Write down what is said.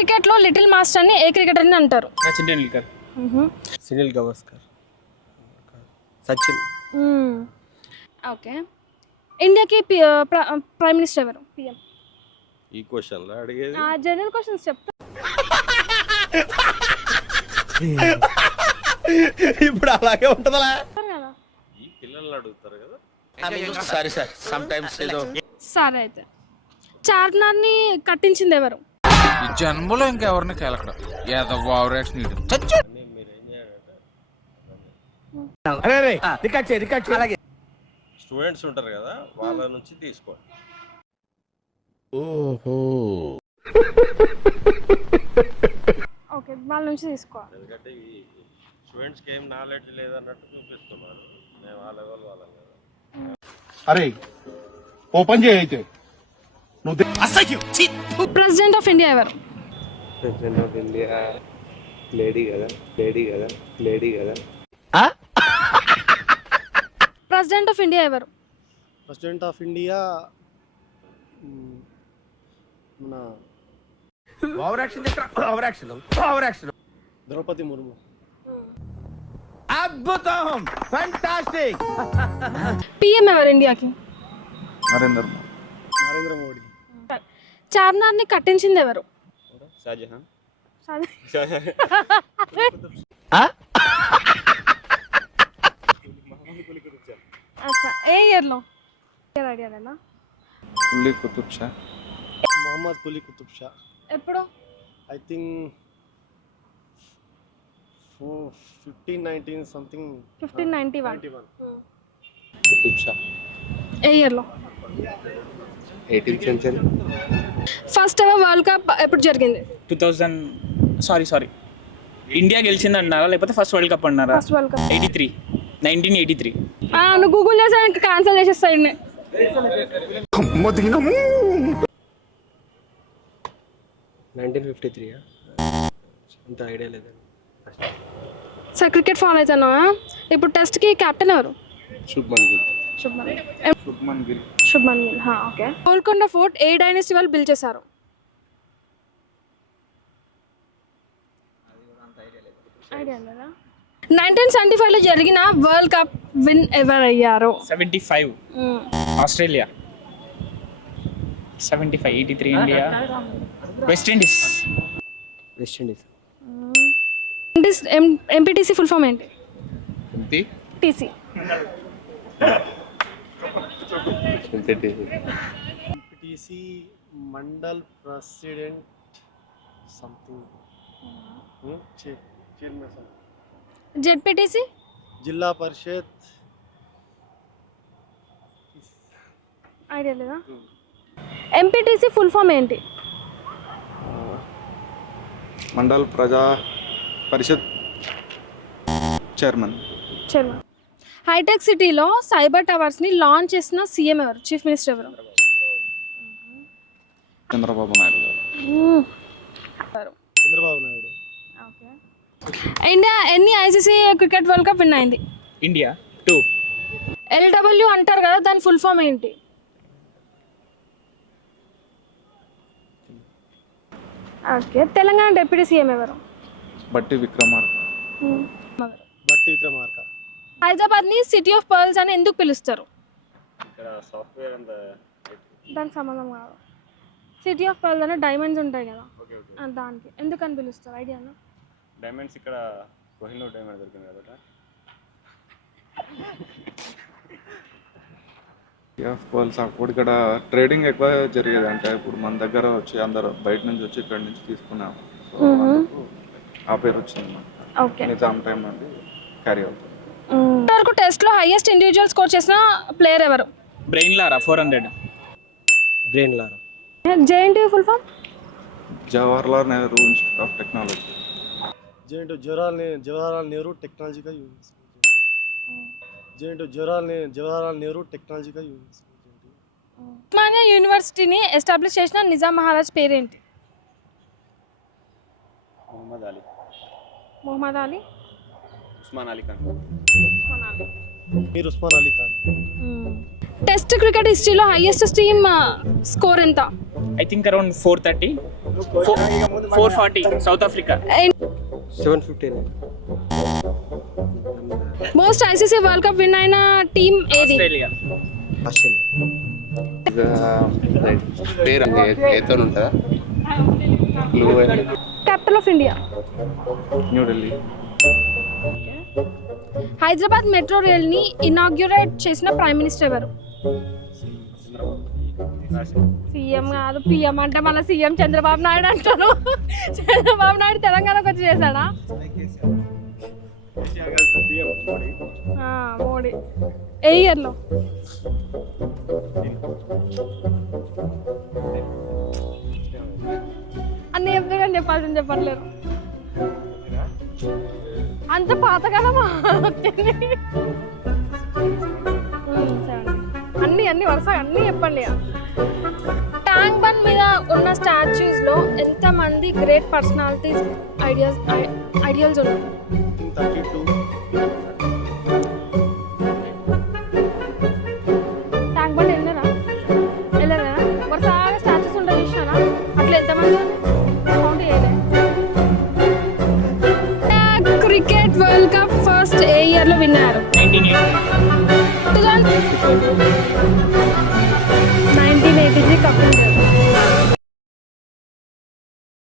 క్రికెట్లో little master అని ఏ క్రికెటర్ని అంటారు? సచిన్ టెండూల్కర్. సునీల్ గవాస్కర్, సచిన్. ఓకే. ఇండియాకి ప్రైమ్ మినిస్టర్ ఎవరు? పిఎం. ఈ క్వశ్చన్లో అడిగేది జనరల్ క్వశ్చన్స్ చెప్తా. ఇప్పుడు అలాగే ఉంటుందా? కదా ఈ పిల్లలు అడుగుతారు కదా. సారీ సార్, సమ్ టైమ్స్ ఏదో. సరే అయితే చార్మినార్ని కట్టించింది ఎవరు? ఈ జన్మలో ఇంకెవరిని కేలకడం ఏదో ఓవరాక్షన్ మీరేం చేయాలంటే స్టూడెంట్స్ ఉంటారు కదా, వాళ్ళ నుంచి తీసుకోండి. ఓకే, వాళ్ళ నుంచి తీసుకోవాలి. ఎందుకంటే ఈ స్టూడెంట్స్కి ఏం నాలెడ్జ్ లేదన్నట్టు చూపిస్తున్నారు. మేము వాళ్ళ లెవెల్ వాళ్ళం కదా. అరే ఓపెన్ చేయైతే ప్రెసిడెంట్ ఆఫ్ ఇండియా ఎవరు? ప్రెసిడెంట్ ఆఫ్ ఇండియా లేడీ కదా. ప్రెసిడెంట్ ఆఫ్ ఇండియా ఎవరు? ప్రెసిడెంట్ ఆఫ్ ఇండియా మన ద్రౌపది ముర్ము. అద్భుతం, ఫంటాస్టిక్. పిఎం ఎవరు ఇండియాకి? నరేంద్ర మోడీ. చార్మినార్ని కట్టించింది ఎవరు? షాజహాన్. అచ్చా, ఏ ఇయర్లో? ఐడియా లేదా? మొహమ్మద్ కులీ కుతుబ్ షా. ఎప్పుడు? I think 1519 something. 1591. Qutub Shah. ఏ ఇయర్లో? 18th century. First ever world cup ఎప్పుడు జరిగింది? 2000. సారీ, ఇండియా గెలిచింది అన్నారా లేకపోతే ఫస్ట్ వరల్డ్ కప్ అన్నారా? First world cup 1983. నువ్వు గూగుల్ చేసా క్యాన్సల్ చేసేస్తాయి. 1953. అంత ఐడియా లేదండి. సార్ క్రికెట్ ఫాలో అవుతాను. ఇప్పుడు టెస్ట్కి కెప్టెన్ ఎవరు? శుభ్మన్ గిల్. శుభ్మన్ గిల్. ఓకే. గోల్కొండ ఫోర్ట్ ఏ డైనస్టీ వాళ్ళు బిల్డ్ చేశారు? ఐడియా లేదా? 1975లో జరిగిన వరల్డ్ కప్ విన్ ఎవరు అయ్యారు? 75 Australia. 75. 83 India. West Indies. MPTC full form ఏంటి? TC. MPTC Mandal president something. Chairman. ZPTC? Zilla Parishad. Idea లేదా? ఎంపీటీసీ ఫుల్ ఫామ్ ఏంటి? మండల్ ప్రజా పరిషత్ చైర్మన్. హైటెక్ సిటీలో సైబర్ టవర్స్ని లాంచ్ చేసిన సీఎం ఎవరు? చీఫ్ మినిస్టర్ ఎవరు? చంద్రబాబు నాయుడు గారు. చంద్రబాబు నాయుడు. ఓకే. ఇండియా ఎన్ని ICC cricket world cup win అయింది? ఇండియా 2. ఎల్డబ్ల్యూ అంటారు కదా, దాని ఫుల్ ఫామ్ ఏంటి? ఓకే. తెలంగాణ డిప్యూటీ సీఎం ఎవరు? బట్టి విక్రమార్క. హైదరాబాద్ని సిటీ ఆఫ్ పర్ల్స్ అని ఎందుకు పిలుస్తారు? ఇక్కడ సాఫ్ట్వేర్ అంత దానికి సంబంధం కాదు. సిటీ ఆఫ్ పర్ల్స్ అంటే డైమండ్స్ ఉంటాయి కదా, దానికి ఎందుకని పిలుస్తారు? ఐడియానా? డైమండ్స్ ఇక్కడ కోహినూర్ డైమండ్ దొరికింది కదా. అప్పుడు ఇక్కడ ట్రేడింగ్ ఎక్కువ జరిగేది. అంటే ఇప్పుడు మన దగ్గర వచ్చి అందరూ బయట నుంచి వచ్చి ఇక్కడ నుంచి తీసుకున్నాం. ఆ పేరు వచ్చింది. నిజాం టైం నుండి క్యారీ అవుతుంది. టెస్ట్లో హైయెస్ట్ ఇండివిజువల్ స్కోర్ చేసిన ప్లేయర్ ఎవరు? Brian Lara 400. JNTU full form? Jawaharlal Nehru Institute of Technology. Jawaharlal Nehru Technological University. Osmania యూనివర్సిటీని ఎస్టాబ్లిష్ చేసిన నిజాం మహారాజ్ పేరేంటి? మొహమ్మద్ అలీ. మొహమ్మద్ అలీ. ఉస్మాన్ అలీ ఖాన్. మీరు ఉస్మాన్ అలీ ఖాన్. టెస్ట్ క్రికెట్ హిస్టరీలో హైయెస్ట్ టీమ్ స్కోర్ ఎంత? I think around 430, 440 south Africa. 759. Most ICC world cup win అయిన టీమ్ ఏది? ఆస్ట్రేలియా. పేరు ఏతో ఉంటుందా? Capital of India? New Delhi. Hyderabad metro rail ని ఇనాగ్యురేట్ చేసిన ప్రైమ్ మినిస్టర్ ఎవరు? సీఎం కాదు, పిఎం అంటే మళ్ళీ సీఎం చంద్రబాబు నాయుడు అంటారు. చంద్రబాబు నాయుడు తెలంగాణకు వచ్చి చేశాడా? మోడీ. ఏ ఇయర్లో? అన్ని చెప్తే కానీ చెప్పాల్సింది చెప్పట్లేరు. అంత పాతకాలమా వచ్చింది? అన్ని వరుసగా అన్నీ చెప్పండి. ట్యాంక్ బండ్ మీద ఉన్న స్టాచ్యూస్ లో ఎంత మంది గ్రేట్ పర్సనాలిటీస్ ఐడియల్స్ ఉన్నారు? 32.